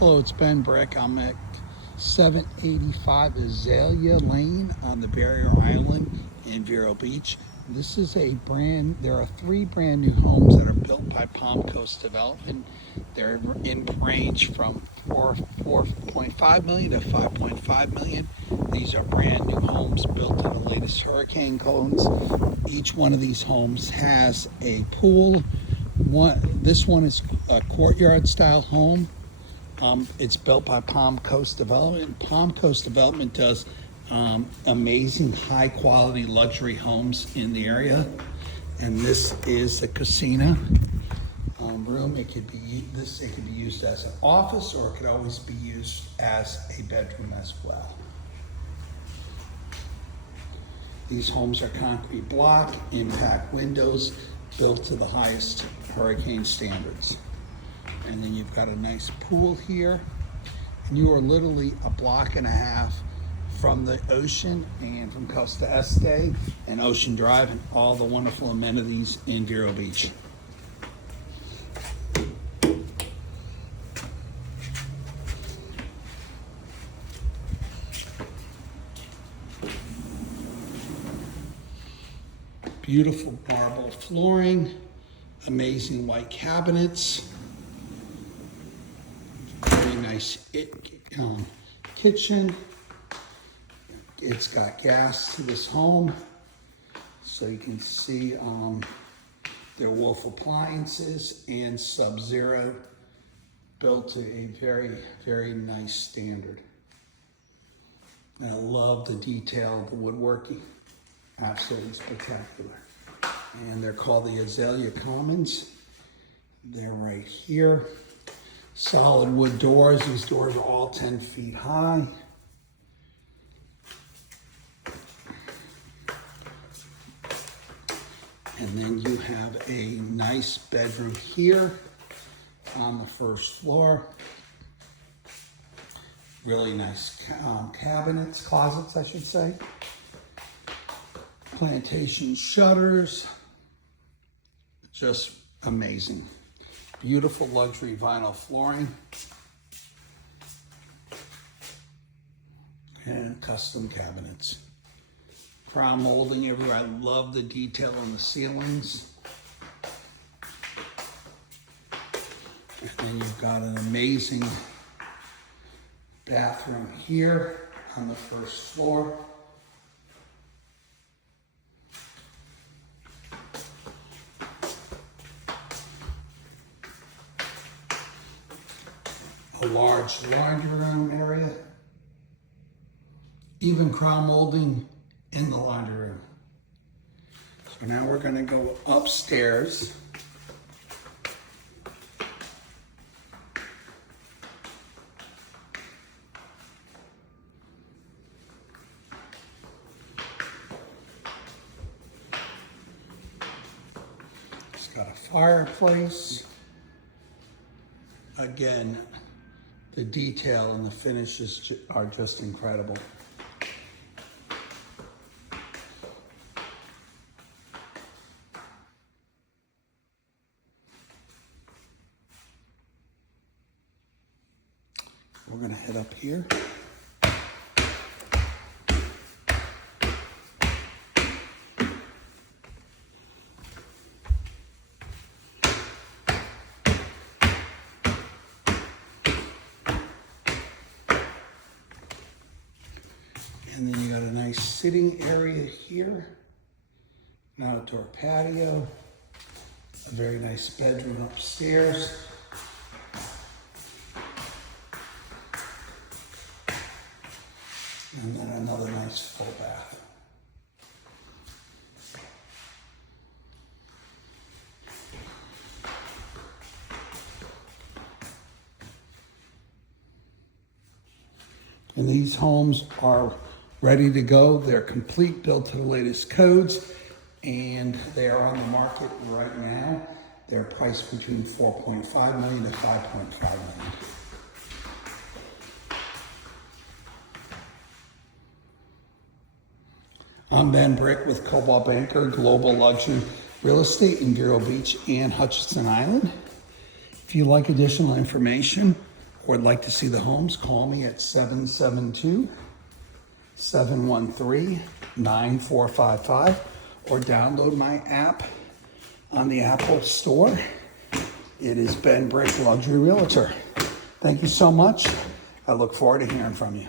Hello, it's Ben Brick. I'm at 785 Azalea Lane on the Barrier Island in Vero Beach. This is there are 3 brand new homes that are built by Palm Coast Development. They're in range from 4.5 million to 5.5 million. These are brand new homes built in the latest hurricane cones. Each one of these homes has a pool. This one is a courtyard style home. It's built by Palm Coast Development. Palm Coast Development does amazing high quality luxury homes in the area. And this is the casino room. It could be used as an office, or it could always be used as a bedroom as well. These homes are concrete block, impact windows, built to the highest hurricane standards. And then you've got a nice pool here. And you are literally a block and a half from the ocean and from Costa Este and Ocean Drive and all the wonderful amenities in Vero Beach. Beautiful marble flooring, amazing white cabinets. Very nice kitchen. It's got gas to this home, so you can see their Wolf appliances and Sub-Zero, built to a very, very nice standard. And I love the detail of the woodworking, absolutely spectacular. And they're called the Azalea Commons. They're right here. Solid wood doors. These doors are all 10 feet high. And then you have a nice bedroom here on the first floor. Really nice closets, I should say. Plantation shutters. Just amazing. Beautiful luxury vinyl flooring and custom cabinets. Crown molding everywhere. I love the detail on the ceilings. And then you've got an amazing bathroom here on the first floor. A large laundry room area, even crown molding in the laundry room. So now we're going to go upstairs. It's got a fireplace. Again, the detail and the finishes are just incredible. We're going to head up here. And then you got a nice sitting area here, an outdoor patio, a very nice bedroom upstairs. And then another nice full bath. And these homes are ready to go. They're complete, built to the latest codes, and they are on the market right now. They're priced between 4.5 million to 5.5 million. I'm Ben Brick with Cobalt Banker Global Luxury Real Estate in Vero Beach and Hutchinson Island. If you'd like additional information or would like to see the homes, call me at 772-713-9455 or download my app on the Apple Store. It is Ben Brick, Luxury Realtor. Thank you so much. I look forward to hearing from you.